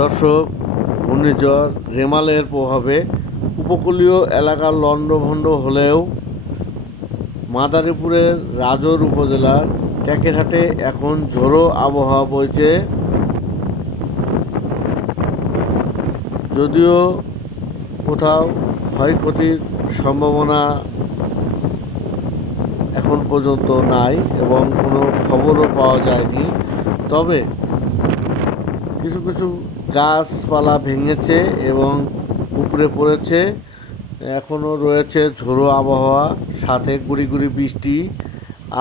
দর্শক, ঘূর্ণিঝড় রেমালের প্রভাবে উপকূলীয় এলাকা লণ্ডভণ্ড হলেও মাদারীপুরের রাজৌর উপজেলার টেকেরহাটে এখন ঝোড়ো আবহাওয়া বইছে। যদিও কোথাও ক্ষয়ক্ষতির সম্ভাবনা এখন পর্যন্ত নাই এবং কোনো খবরও পাওয়া যায়নি, তবে কিছু কিছু গাছপালা ভেঙেছে এবং উপড়ে পড়েছে। এখনও রয়েছে ঝোড়ো আবহাওয়া, সাথে গুঁড়ি গুঁড়ি বৃষ্টি।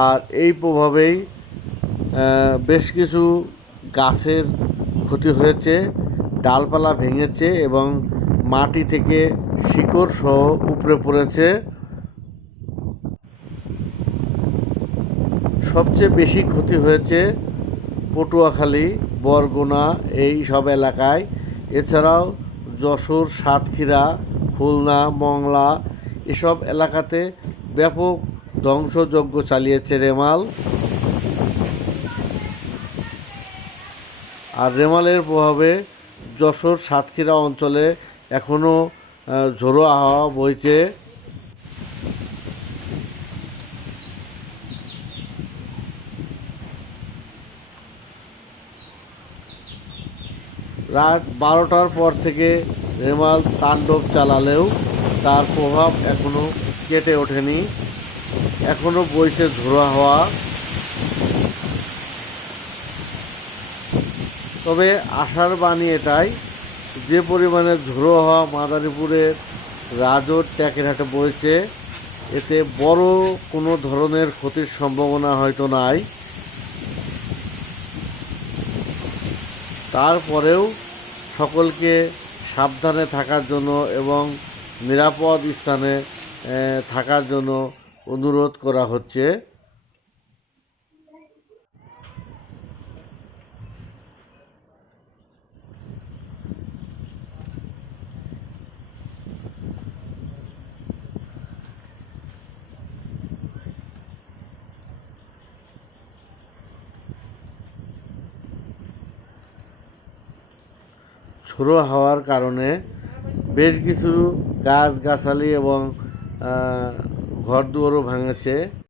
আর এই প্রভাবেই বেশ কিছু গাছের ক্ষতি হয়েছে, ডালপালা ভেঙেছে এবং মাটি থেকে শিকড় সহ উপড়ে পড়েছে। সবচেয়ে বেশি ক্ষতি হয়েছে পটুয়াখালী, বরগুনা এই সব এলাকায়। এছাড়াও যশোর, সাতক্ষীরা, খুলনা, মংলা এসব এলাকাতে ব্যাপক ধ্বংসযজ্ঞ চালিয়েছে রেমাল। আর রেমালের প্রভাবে যশোর, সাতক্ষীরা অঞ্চলে এখনও ঝোড়ো হাওয়া বইছে। রাত 12টার পর থেকে রেমাল তাণ্ডব চালালেও তার প্রভাব এখনও কেটে ওঠেনি, এখনও বইছে ঝোড়ো হাওয়া। তবে আশার বাণী এটাই, যে পরিমাণে ঝোড়ো হাওয়া মাদারীপুরের রাজৌর টেকেরহাটে বইছে, এতে বড় কোনো ধরনের ক্ষতির সম্ভাবনা হয়তো নাই। তারপরেও সকলকে সাবধানে থাকার জন্য এবং নিরাপদ স্থানে থাকার জন্য অনুরোধ করা হচ্ছে। ঝোড়ো হাওয়ার কারণে বেশ কিছু গাছগাছালি এবং ঘরদুয়ারও ভেঙেছে।